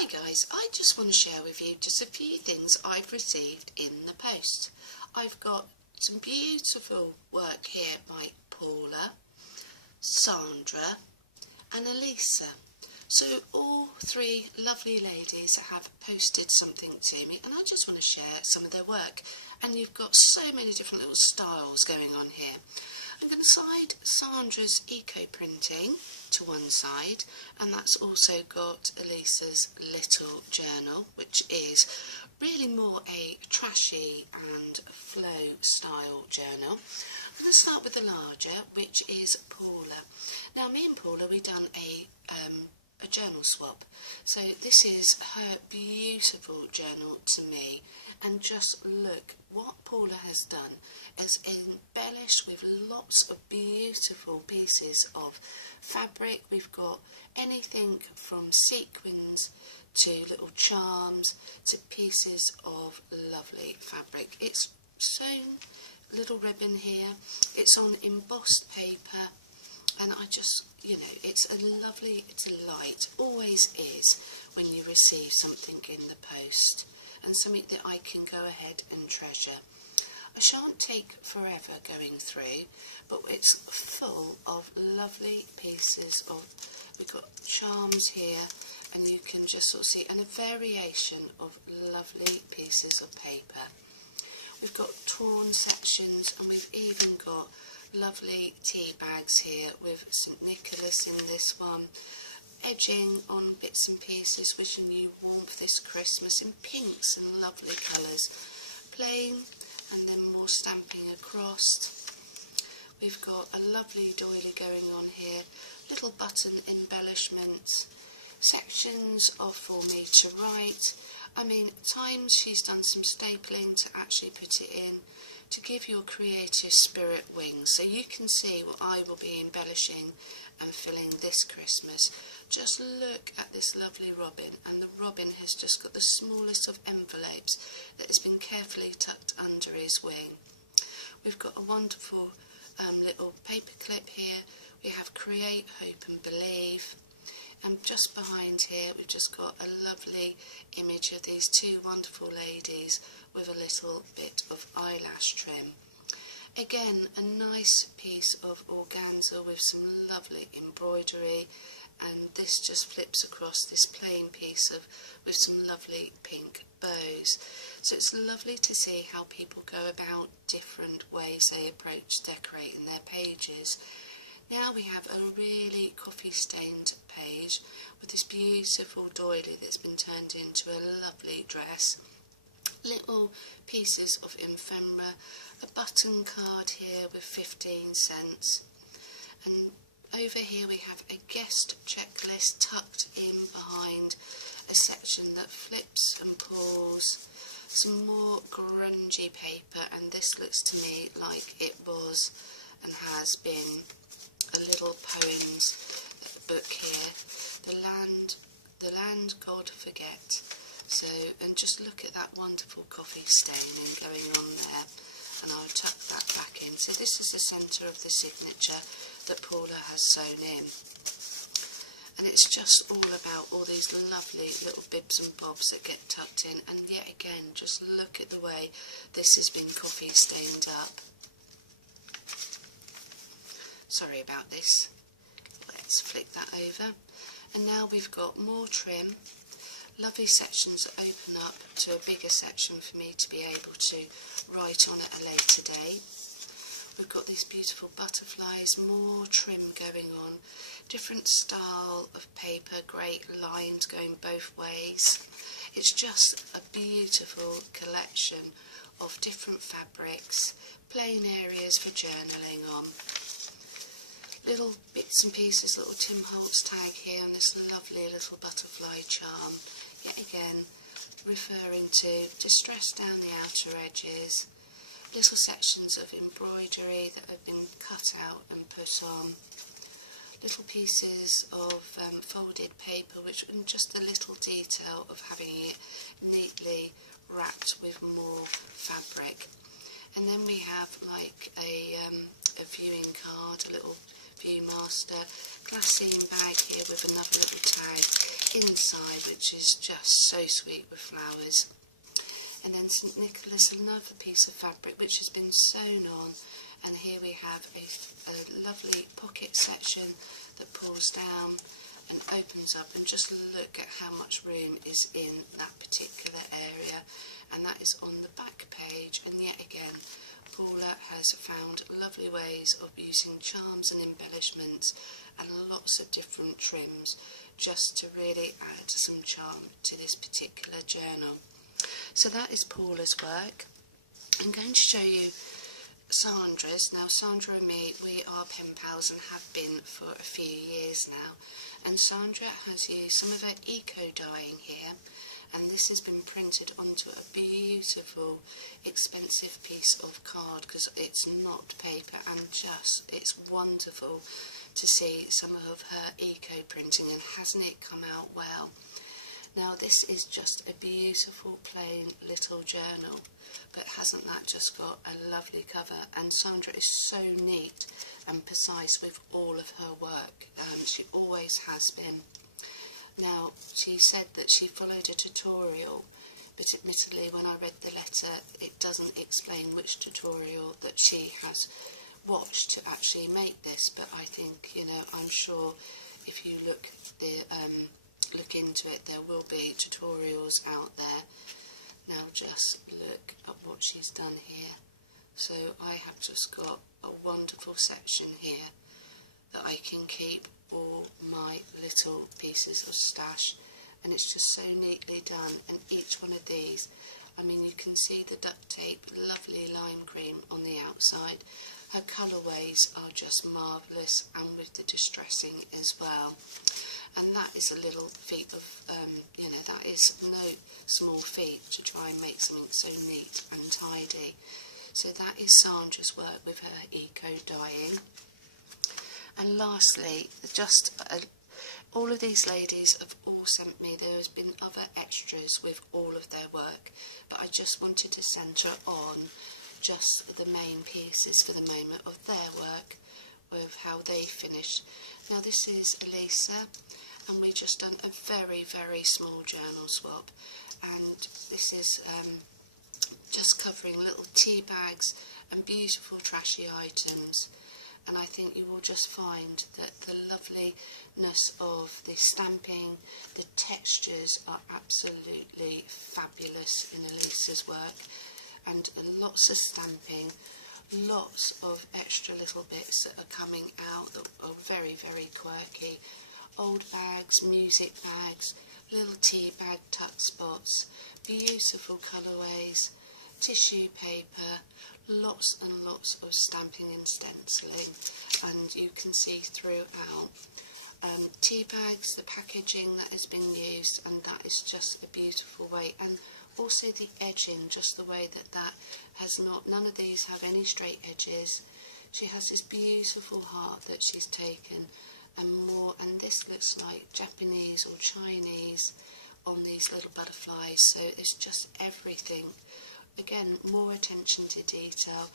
Hi guys, I just want to share with you just a few things I've received in the post. I've got some beautiful work here by Paula, Sandra and Alisa. So all three lovely ladies have posted something to me and I just want to share some of their work. And you've got so many different little styles going on here. I'm going to slide Sandra's eco printing to one side, and that's also got Alisa's little journal, which is really more a trashy and flow style journal. I'm going to start with the larger, which is Paula. Now me and Paula, we've done a journal swap. So this is her beautiful journal to me, and just look what Paula has done is embellished with lots of beautiful pieces of fabric. We've got anything from sequins to little charms to pieces of lovely fabric. It's sewn little ribbon here, it's on embossed paper, and I just, you know, it's a delight, always is, when you receive something in the post and something that I can go ahead and treasure. I shan't take forever going through, but it's full of lovely pieces of, we've got charms here, and you can just sort of see, and a variation of lovely pieces of paper. We've got torn sections, and we've even got lovely tea bags here with St Nicholas in this one, edging on bits and pieces, wishing you warmth this Christmas in pinks and lovely colours, plain and then more stamping across. We've got a lovely doily going on here, little button embellishments, sections of for me to write. I mean, at times she's done some stapling to actually put it in, to give your creative spirit wings, so you can see what I will be embellishing and filling this Christmas. Just look at this lovely robin, and the robin has just got the smallest of envelopes that has been carefully tucked under his wing. We've got a wonderful little paper clip here. We have create, hope and believe. And just behind here we've just got a lovely image of these two wonderful ladies with a little bit of eyelash trim. Again, a nice piece of organza with some lovely embroidery, and this just flips across this plain piece of with some lovely pink bows. So it's lovely to see how people go about different ways they approach decorating their pages. Now we have a really coffee stained page with this beautiful doily that's been turned into a lovely dress. Little pieces of ephemera, a button card here with 15 cents, and over here we have a guest checklist tucked in behind a section that flips and pulls, some more grungy paper, and this looks to me like it was and has been a little poems book here, the land God forget. So, and just look at that wonderful coffee staining going on there, and I'll tuck that back in. So this is the centre of the signature that Paula has sewn in, and it's just all about all these lovely little bibs and bobs that get tucked in. And yet again, just look at the way this has been coffee stained up. Sorry about this. Let's flick that over, and now we've got more trim. Lovely sections that open up to a bigger section for me to be able to write on at a later date. We've got these beautiful butterflies, more trim going on, different style of paper, great lines going both ways. It's just a beautiful collection of different fabrics, plain areas for journaling on. Little bits and pieces, little Tim Holtz tag here on this lovely little butterfly charm. Yet again, referring to distress down the outer edges, little sections of embroidery that have been cut out and put on, little pieces of folded paper, which and just the little detail of having it neatly wrapped with more fabric. And then we have like a viewing card, a little Viewmaster, glassine bag here with another little tag, inside, which is just so sweet with flowers. And then St Nicholas, another piece of fabric which has been sewn on, and here we have a lovely pocket section that pulls down and opens up, and just look at how much room is in that particular area, and that is on the back page. And yet again, Paula has found lovely ways of using charms and embellishments and lots of different trims just to really add some charm to this particular journal. So that is Paula's work. I'm going to show you Sandra's. Now Sandra and me, we are pen pals and have been for a few years now, and Sandra has used some of her eco dyeing here, and this has been printed onto a beautiful expensive piece of card, because it's not paper, and just it's wonderful to see some of her eco printing, and hasn't it come out well? Now this is just a beautiful plain little journal, but hasn't that just got a lovely cover? And Sandra is so neat and precise with all of her work. She always has been. Now she said that she followed a tutorial, but admittedly when I read the letter it doesn't explain which tutorial that she has watched to actually make this, but I think, you know, I'm sure if you look into it, there will be tutorials out there. Now just look at what she's done here. So I have just got a wonderful section here that I can keep all my little pieces of stash, and it's just so neatly done. And each one of these, I mean, you can see the duct tape, lovely lime cream on the outside. Her colourways are just marvellous, and with the distressing as well. And that is a little feat of, you know, that is no small feat to try and make something so neat and tidy. So that is Sandra's work with her eco dyeing. And lastly, just all of these ladies have all sent me, there has been other extras with all of their work, but I just wanted to centre on just the main pieces for the moment of their work, with how they finished. Now this is Alisa, and we just done a very, very small journal swap, and this is just covering little tea bags and beautiful trashy items. And I think you will just find that the loveliness of the stamping, the textures are absolutely fabulous in Alisa's work, and lots of stamping, lots of extra little bits that are coming out that are very, very quirky. Old bags, music bags, little tea bag tuck spots, beautiful colourways, tissue paper, lots and lots of stamping and stenciling, and you can see throughout. Tea bags, the packaging that has been used, and that is just a beautiful way. And also the edging, just the way that has not, none of these have any straight edges. She has this beautiful heart that she's taken, and more, and this looks like Japanese or Chinese on these little butterflies. So it's just everything. Again, more attention to detail,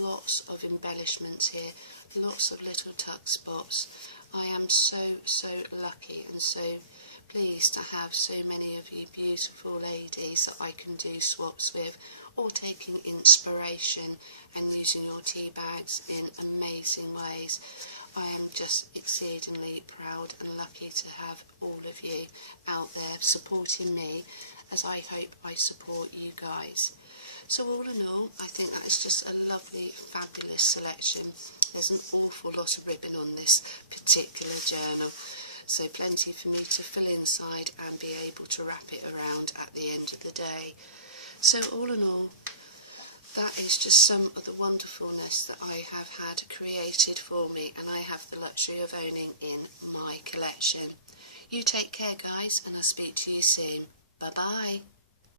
lots of embellishments here, lots of little tuck spots. I am so lucky and so pleased to have so many of you beautiful ladies that I can do swaps with, or taking inspiration and using your tea bags in amazing ways. I am just exceedingly proud and lucky to have all of you out there supporting me, as I hope I support you guys. So all in all, I think that is just a lovely, fabulous selection. There's an awful lot of ribbon on this particular journal, so plenty for me to fill inside and be able to wrap it around at the end of the day. So all in all, that is just some of the wonderfulness that I have had created for me, and I have the luxury of owning in my collection. You take care, guys, and I'll speak to you soon. Bye bye.